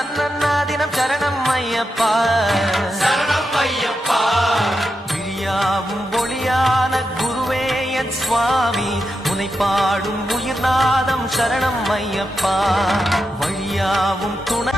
தன்னன்னாதினம் சரணம் ஐயப்பா சரணம் ஐயப்பா விழியாவும் ஒளியான குருவே என் சுவாமி உனை பாடும் உயிர்நாதம் சரணம் ஐயப்பா வழியாவும் துணை